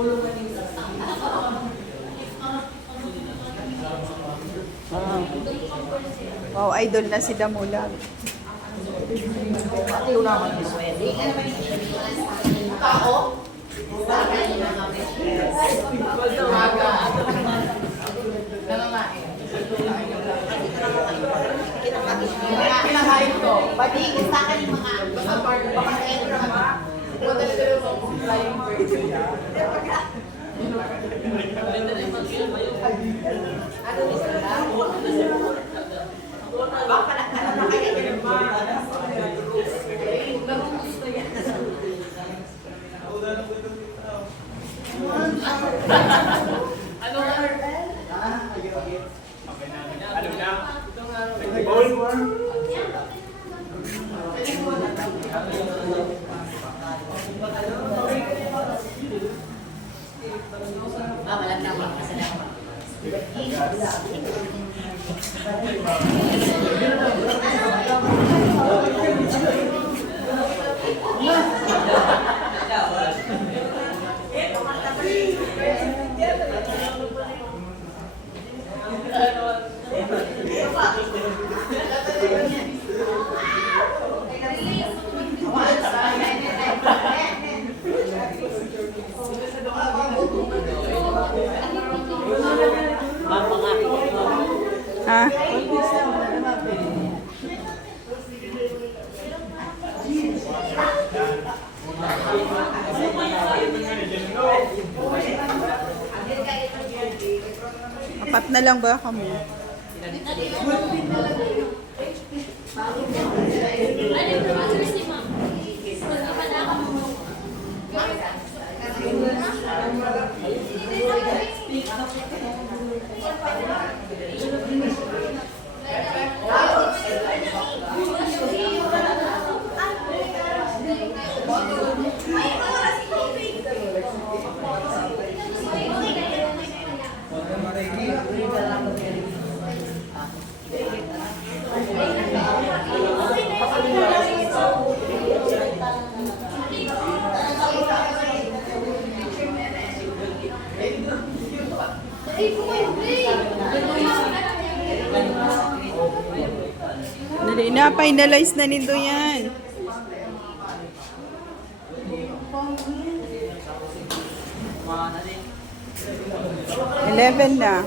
Wow, idol na si Damulag. Kinakain ko. Pati, gustakan yung mga papakain ko naman. Ito talaga yung flying bird. Ano ni Sala? Baka nakakain ka ng mga. Ano nga? Ano na? Bowling mo? Walang tama kasi na. Ha? Apat na lang ba kamo? Dali na, finalize na nito yan. 11 na.